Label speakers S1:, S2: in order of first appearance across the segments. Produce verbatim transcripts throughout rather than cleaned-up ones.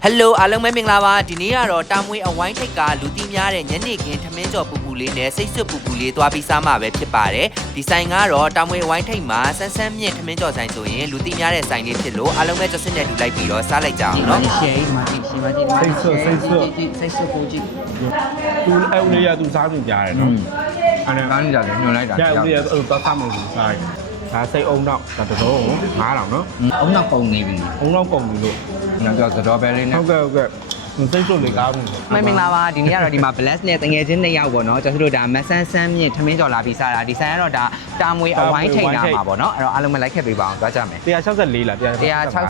S1: Hello အားလုံးပဲမင်္ဂလာပါဒီနေ့ကတော့တာမွေအဝိုင်းထိတ်ကလူသိများတဲ့ညနေခင်းထမင်းကြော်ပူပူလေးနဲ့စိတ်ဆွတ်ပူပူလေးသွားပြီးစားမှာပဲဖြစ်ပါတယ်ဒီဆိုင်ကတော့တာမွေအဝိုင်းထိတ်မှာဆန်းဆန်းမြင့်ထမင်းကြော်ဆိုင်ဆိုရင်လူသိများတဲ့ဆိုင်လေးဖြစ်လို့အားလုံးပဲကြော်စစ်နဲ့တူလိုက်ပြီးတော့စားလိုက်ကြအောင်နော်ရှယ်မာတီရှယ်မာတီစိတ်ဆွတ်စိတ်ဆွတ်စိတ်ဆွတ်ကိုကြည့်
S2: သူအဲ့ဦးလေးကသူစားနေကြတယ်နော်
S3: အဲ့ဒါကလည်းညွှန်လိုက်တာ
S2: ကျဦးလေးကအဲ့တော့စားမှလို့စားတယ်ဒါစိတ်အုံတော့ဒါတော့ငါးတောင်နော်
S3: အုံနောက်ပုံနေပြီ
S2: အုံနောက်ပုံပြီလို့
S3: နောက်တော့သတော်ပဲလေးနဲ့
S2: ဟုတ်ကဲ့ဟုတ်ကဲ့စိတ်ဆွလေးကားဘူး
S1: မင်္ဂလာပါဒီနေ့ကတော့ဒီမှာ bless နဲ့တငယ်ချင်းနှစ်ယောက်ပေါ့နော်ကျွန်တော်တို့ဒါမဆန်းဆန်းမြင့်ထမင်းကြော်လာပြီးစားတာဒီဆိုင်ကတော့ဒါတာမွေအဝိုင်းထိတ်နာမှာပေါ့နော်အဲ့တော့အားလုံးပဲလိုက်ခဲ့ပေးပါအောင်သွားကြမယ်
S2: one sixty-fourလား
S1: one sixty-fourလမ်းone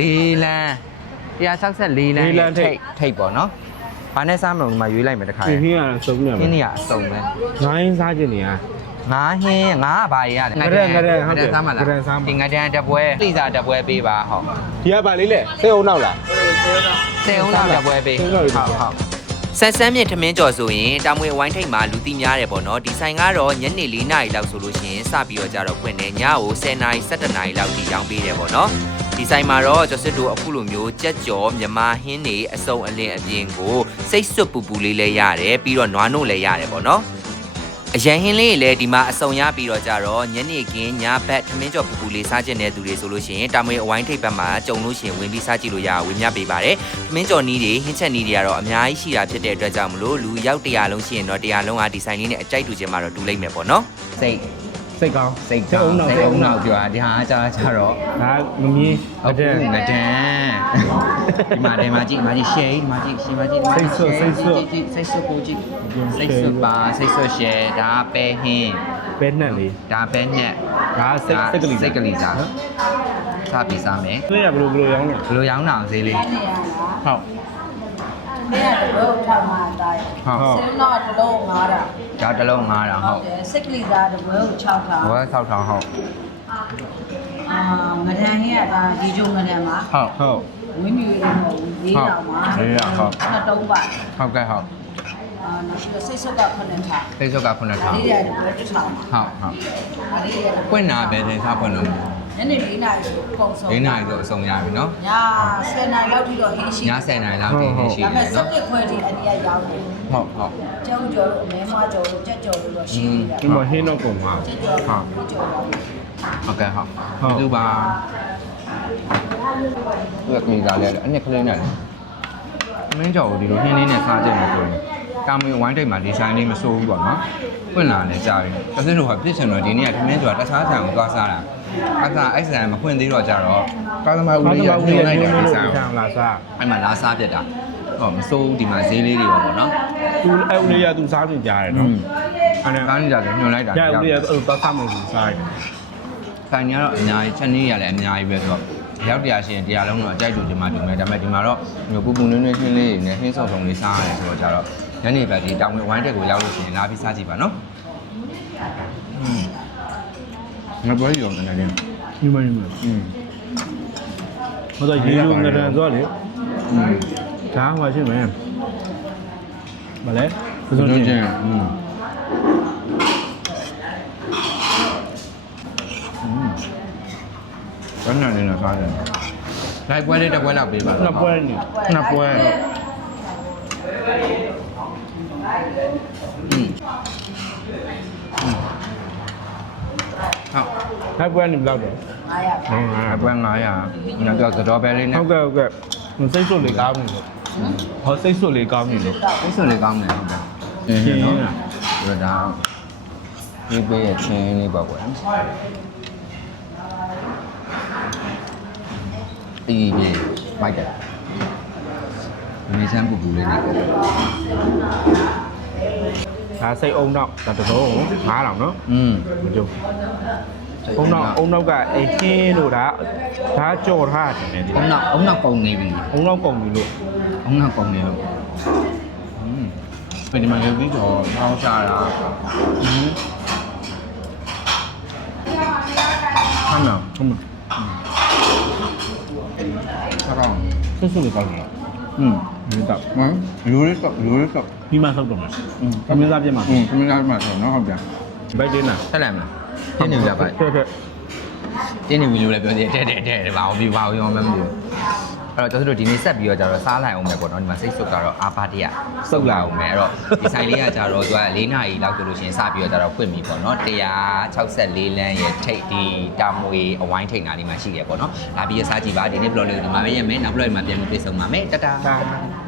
S1: sixty-fourလမ်းထိတ်ထိတ်ပေါ့နော်ဘာနဲ့စားမလို့ဒီမှာရွေးလိုက်မယ်တခါ
S2: ခင်းရတာစုံနေမှာ
S1: ခင်းနေရအစုံပဲ
S2: ငိုင်းစားခြင်းနေရ
S1: ငါဟင်းငါကဘာရရလဲ
S2: ငါတဲ့ငါတဲ့ဟုတ်တယ်
S1: စားမလားဒီငါတဲ့တပွဲလိစာတပွဲပေးပါဟုတ်
S2: ဒီကဘာလေးလဲစိတ်အုံနောက်လား
S1: စိတ်အုံနောက်တပွဲပေးဟုတ်ဟုတ်ဆန်းဆန်းမြင့်ထမင်းကြော်ဆိုရင်တာမွေဝိုင်းထိတ်မှာလူသိများတယ်ပေါ့နော်ဒီဆိုင်ကတော့ညနေ၄နာရီလောက်ဆိုလို့ရှိရင်စပြီးတော့ကြတော့ဖွင့်နေညကို၁၀နာရီ၁၁နာရီလောက်ထိရောင်းပေးတယ်ပေါ့နော်ဒီဆိုင်မှာတော့ကျော်စစ်တို့အခုလိုမျိုးကြက်ကြော်မြမဟင်းတွေအစုံအလင်အပြင်ကိုစိတ်ဆွတ်ပူပူလေးလဲရတယ်ပြီးတော့နွားနို့လည်းရတယ်ပေါ့နော်အရန်ဟင်းလေးလည်းဒီမှာအစုံရပြီးတော့ကြတော့ညနေခင်းညဘက်ထမင်းကြော်ပူပူလေးစားကျင်တဲ့သူတွေဆိုလို့ရှိရင်တာမွေအဝိုင်းထိပ်ဘက်မှာကြုံလို့ရှိရင်ဝင်ပြီးစားကြည့်လို့ရအောင်ဝင်မြပေးပါတယ်ထမင်းကြော်နီးတွေဟင်းချက်နီးတွေကတော့အများကြီးရှိတာဖြစ်တဲ့အတွက်ကြောင့်မလို့လူရောက်တရာလုံးရှိရင်တော့တရာလုံးကဒီဆိုင်လေးနဲ့အကြိုက်တူခြင်းမှာတော့တူလိမ့်မယ်ပေါ့နော်စိတ်
S2: စိတ်ကောင်း
S1: စိတ်ကောင်းစိတ်အုံနောက်ပြောတာဒီဟာကြာကြာတော့
S2: ဒါမမြင်
S1: ဟုတ်တယ်ငဒန်ဒီမှာဒီမှာကြည့်ဒီမှာကြည့်ရှယ်ဒီမှာကြည့်ရှယ်မှာကြည့်
S2: စိတ်ဆွစိတ်ဆွ
S1: စိတ်ဆွကိုကြည့်စိတ်ဆွပါစိတ်ဆွရှယ်ဒါပဲဟင်း
S2: ပဲနဲ့လေ
S1: ဒါပဲနဲ့
S2: ဒါစိတ်စိတ်ကလေး
S1: စိတ်ကလေးစားစားပြီးစားမယ်
S2: သိရဘယ်လိုဘယ်လိုရောင်းလဲ
S1: ဘယ်လိုရောင်းတာဈေးလေး
S2: ဟုတ်
S4: 没有的，我看嘛的，是那的龙马的，
S1: 叫的龙马的好，
S4: 十个里的我有炒汤，
S1: 我炒汤好，
S4: 啊，我天黑的，一种我天嘛，
S1: 好好，
S4: 我们有味道嘛，
S1: 味道好，
S4: 那都吧，
S1: 好该好，
S4: 啊，那是个水手的可能茶，
S1: 水手的可能茶，
S4: 你的不是炒嘛，
S1: 好好，滚哪边的茶不能。
S4: 你那里哪有高手？
S1: 里哪有送呀？喏。
S4: 呀，现在老提到黑心。
S1: 呀，现在老提黑心。
S4: 咱们手里块的，人家要的。
S1: 好好。
S4: 椒椒、梅花椒、这椒都是新的。
S2: ဒီမှာဟင်းတော့ကုန်ပါ
S4: ဟုတ်
S1: โอเคဟုတ်ဒီလိုပါသူကမိသားလဲအနှစ်ကလေးနဲ့မင်းကြော်ကိုဒီလိုဟင်းလေးနဲ့စားကြတယ်ဆိုရင်တာမွေဝိုင်းတိတ်မှာဒီဆိုင်လေးမစိုးဘူးပေါ့နော်ဖွင့်လာလဲကြားတယ်တစ်စင်းတို့ကပြစ်ချင်တော့ဒီနေ့ကထမင်းကြော်တခြားဆိုင်ကိုသွားစားတာအဲ့ဒါအဲ့ဆိုင်မဖွင့်သေးတော့ကြတော့ကာသမာဦးလေးကညှို့လိုက်တယ်ဒီဆိုင်ကို
S2: လာစား
S1: အဲ့မှာလာစားပြတ်တာဟောမစိုးဘူးဒီမှာဈေးလေးတွေပေါ့နော်
S2: သူအဲ့ဦးလေးကသူစားနေကြတယ်နော်
S1: အဲ့ဒါကားနေကြတယ်ညှို့လိုက်တာ
S2: ကျဦးလေးကအဲ့တော့စားမှလို့စားတယ်
S1: ဆိုင်ကြီးကတော့အများကြီးချက်နည်းရလည်းအများကြီးပဲဆိုတော့ရောက်တရားရှင်တရားလုံးတော့အကြိုက်တူဒီမှာတူမယ်ဒါပေမဲ့ဒီမှာတော့ပူပူနွေးနွေးခင်းလေးတွေနဲ့ဟင်းဆောင်ဆောင်လေးစားရတယ်ဆိုတော့ကြတော့ညနေဘက်ဒီတောင်ဝင်ဝိုင်းတက်ကိုရောက်လို့ရှိရင်လာပြီးစားကြည့်ပါနော်อืมငါပြောရအောင်နည်းနည်း
S2: ဒီမှာဒီမှာอืมဟိုတော့ရေလိုငရံဆိုတော့လေอืมဒါဟိုရှိမယ်မလဲဘယ်လိုလဲอืม
S1: ဘယ်နဲ့လဲစားတယ်လိုက်ပွဲလေးတစ်ပွဲလောက်ပေးပါ
S2: နှစ်ပွဲနေ
S1: နှစ်ပွဲอืมဟုတ်
S2: နှစ်ပွဲနေဘယ်လောက်လဲ
S4: 900
S1: ဟုတ်ပွဲ900နောက်တော့သတော်ပဲလေးနဲ့
S2: ဟုတ်ကဲ့ဟုတ်ကဲ့စိတ်ဆွလေးကောင်းနေလို့ဟောစိတ်ဆွလေးကောင်းနေလို့
S1: စိတ်ဆွလေးကောင်းနေဟုတ်ကဲ့အင်းနော်ဒါဒီပေးရချင်းလေးပေါ့ကွယ်အေးပြေးမိုက်တယ်မင်းစမ်းပူပူလေးနေပေါ့
S2: ဒါစိတ်အုံနောက်ဒါတော့ငါးတောင်နော်
S1: อืม
S2: မကြုံအုံနောက်အုံနောက်ကအေးခင်းလို့ဒါဒါကြော်ထားတယ်ဒီ
S1: အုံနောက်အုံနောက်ပုံနေပြီ
S2: အုံနောက်ပုံပြီလို့
S1: အုံနောက်ပုံနေလို့อืมဒီမှာရုပ်ပြီးတော့ထောင်းချတာอืมဟမ်းနော်
S2: ဟုတ်မှာ
S1: ဆောင်း
S2: ဆွဆွလေးကောင်းတယ်
S1: อืม
S2: ဒီတော့
S1: ဟမ်ရိုးလေးတော့ရိုးလေးတော့
S2: ပြီးမှဆောက်တော့မှာอืมသမင်းသားပြတ်မှာ
S1: อืมသမင်းသားပြတ်မှာဆိုတော့ဟုတ်ပြန်
S2: ဘိုက်တင်းလား
S1: ဆက်လိုက်မလားတင်းနေပြီလားဗျတင်းနေပြီလို့လည်းပြောသေးတယ်တဲ့တဲ့တဲ့ဘာလို့ဒီဘာလို့ရောမမသိဘူးအဲ့တော့ကျွန်တော်တို့ဒီနေ့ဆက်ပြီးတော့ကြတော့စားလိုက်အောင်မယ်ပေါ့နော်ဒီမှာစိတ်ဆုပ်ကတော့အာပါတရစုပ်လာအောင်မယ်အဲ့တော့ဒီဆိုင်လေးကကြတော့သူက၄နာရီလောက်ဆိုလို့ရှိရင်စပြီးတော့ကြတော့ဖွင့်ပြီပေါ့နော်one sixty-fourလမ်းရဲ့ထိတ်ဒီတာမွေအဝိုင်းထိတ်နာလေးမှာရှိခဲ့ပေါ့နော်လာပြီးရစားကြည့်ပါဒီနေ့ vlog လေးကိုဒီမှာပဲရမယ်နောက် vlog မှာပြန်ပြီးတွေ့ဆုံပါမယ်တတာ